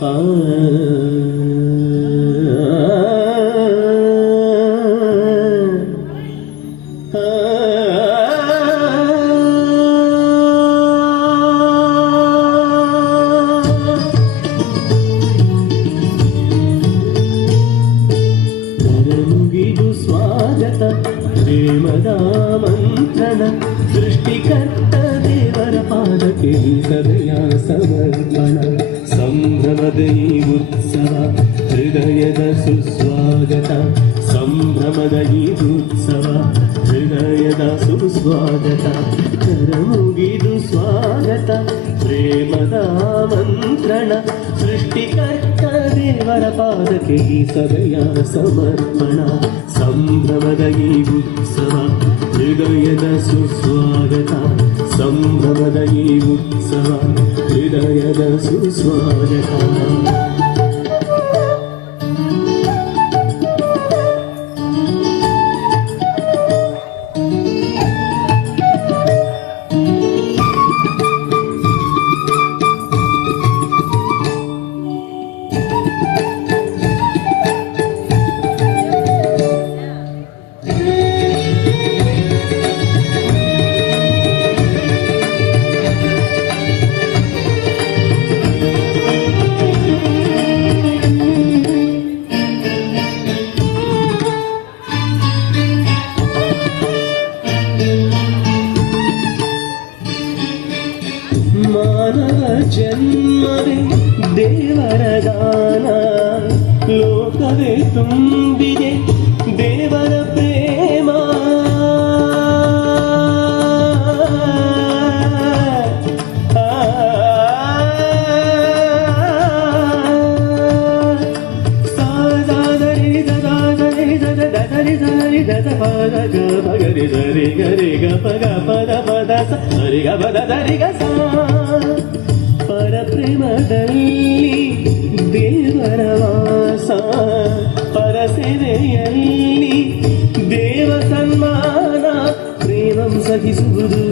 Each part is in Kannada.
ಆ ಪ್ರೇಮದ ಮಂತ್ರಣ ಸೃಷ್ಟಿಕರ್ತ ದೇವರ ಪಾದಕ್ಕೆ ಸದಯ ಸಮರ್ಪಣ ಸಂಭ್ರಮದ ಈ ಉತ್ಸವ ಹೃದಯದ ಸುಸ್ವಾಗತ ಸಂಭ್ರಮದ ಈ ಉತ್ಸವ ಹೃದಯದ ಸುಸ್ವಾಗತ ಕರಮುಗಿದು ಸ್ವಾಗತ ಪ್ರೇಮದ ಮಂತ್ರಣ ಸೃಷ್ಟಿಕರ್ತ ದೇವರ ಪಾದಕ್ಕೆ ಈ ಸದಯ ಸಮರ್ಪಣ ಸಂಭ್ರಮದ ಈ ಉತ್ಸವ ಹೃದಯದ ಸುಸ್ವಾಗತ ಸಂಭ್ರಮದ ಈ ಉತ್ಸವ ಹೃದಯದ ಸುಸ್ವಾಗತ ಮಾನವ ಜನ್ಮವೇ ದೇವರ ದಾನ ಲೋಕವೇ ತುಂಬಿದೆ ದೇವರ ಪ್ರೇಮ ಗರಿ ಸರಿ ಗರಿ ಗ ಪದ ಪದ ಪದ ಸರಿ ಗ ಪದ ಧರಿ ಗ ಸ ಪರಪ್ರೇಮದಲ್ಲಿ ದೇವರ ವಾಸ ಪರಸೇವೆಯಲ್ಲಿ ದೇವ ಸನ್ಮಾನ ಪ್ರೇಮಂ ಸಹಿಸುವುದು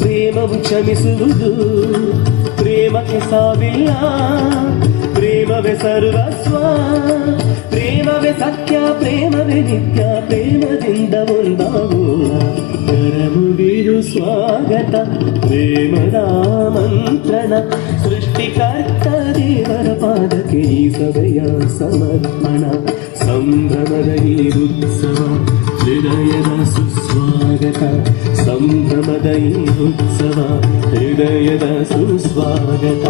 ಪ್ರೇಮಂ ಕ್ಷಮಿಸುವುದು ಪ್ರೇಮಕ್ಕೆ ಸಾವಿಲ್ಲ ಪ್ರೇಮವೇ ಸರ್ವಸ್ವ ಪ್ರೇಮವೇ ಸತ್ಯ ಪ್ರೇಮವೇ ನಿತ್ಯ ಪ್ರೇಮದಿಂದ ಒಂದಾಗೋಣ ಕರಮುಗಿದು ಸ್ವಾಗತ ಪ್ರೇಮದ ಮಂತ್ರಣ ಸೃಷ್ಟಿಕರ್ತ ದೇವರ ಪಾದಕ್ಕೆ ಈ ಸಭೆಯ ಸಮರ್ಪಣ ಸಂಭ್ರಮದ ಈ ಉತ್ಸವ ಹೃದಯದ ಸುಸ್ವಾಗತ ಸಂಭ್ರಮದ ಈ ಉತ್ಸವ ಹೃದಯದ ಸುಸ್ವಾಗತ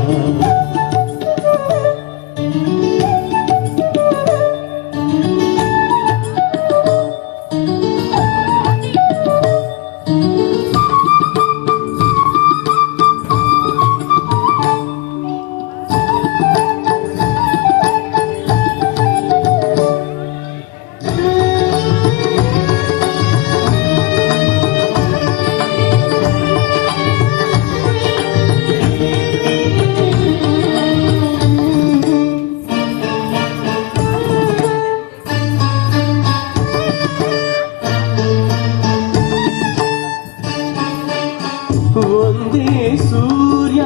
ಒಂದೇ ಸೂರ್ಯ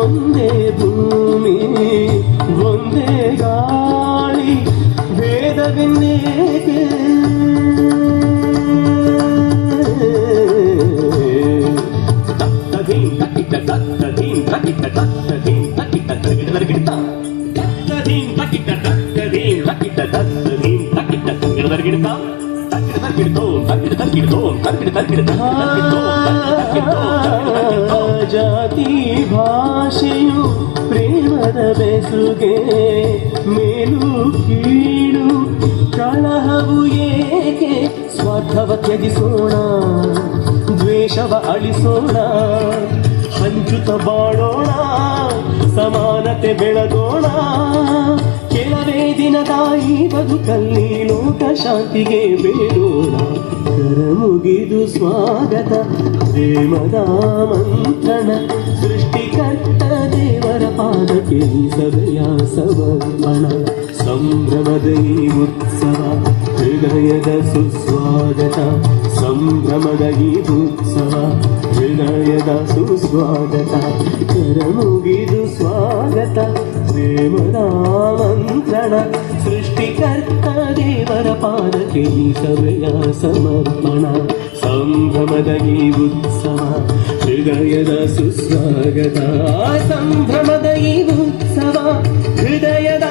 ಒಂದೇ ಭೂಮಿ ಒಂದೇ ಗಾಳಿ ಭೇದವಿನ್ನೇಕೆ ಜಾತಿ ಭಾಷೆಯು ಪ್ರೇಮದ ಬೆಸುಗೆ ಮೇಲು ಕೀಳು ಕಲಹವು ಏಕೆ ಸ್ವಾರ್ಥವ ತ್ಯಜಿಸೋಣ ದ್ವೇಷವ ಅಳಿಸೋಣ ಹಂಚುತ್ತ ಬಾಳೋಣ ಸಮಾನತೆ ಬೆಳಗೋಣ ಕೆಲವೇ ದಿನದ ಈ ಬದುಕಲ್ಲಿ ಲೋಕ ಶಾಂತಿಗೆ ಬೇಡೋಣ ಕರಮುಗಿದು ಸ್ವಾಗತ ಪ್ರೇಮದ ಮಂತ್ರಣ ಸೃಷ್ಟಿಕರ್ತ ದೇವರ ಪಾದಕ್ಕೆ ಸದಯ ಸಮರ್ಪಣ ಸಂಭ್ರಮದ ಈ ಉತ್ಸವ ಹೃದಯದ ಸುಸ್ವಾಗತ ಸಂಭ್ರಮದ ಈ ಉತ್ಸವ ಹೃದಯದ ಸುಸ್ವಾಗತ ಕರಮುಗಿದು ಸ್ವಾಗತ ಪ್ರೇಮದ ಮಂತ್ರಣ ಸೃಷ್ಟಿಕರ್ತ ದೇವರ ಪಾದಕ್ಕೆ ಈ ಸಭೆಯ ಸಮರ್ಪಣ ಸಂಭ್ರಮದ ಈ ಉತ್ಸವ ಹೃದಯದ ಸುಸ್ವಾಗತ ಸಂಭ್ರಮದ ಈ ಉತ್ಸವ ಹೃದಯದ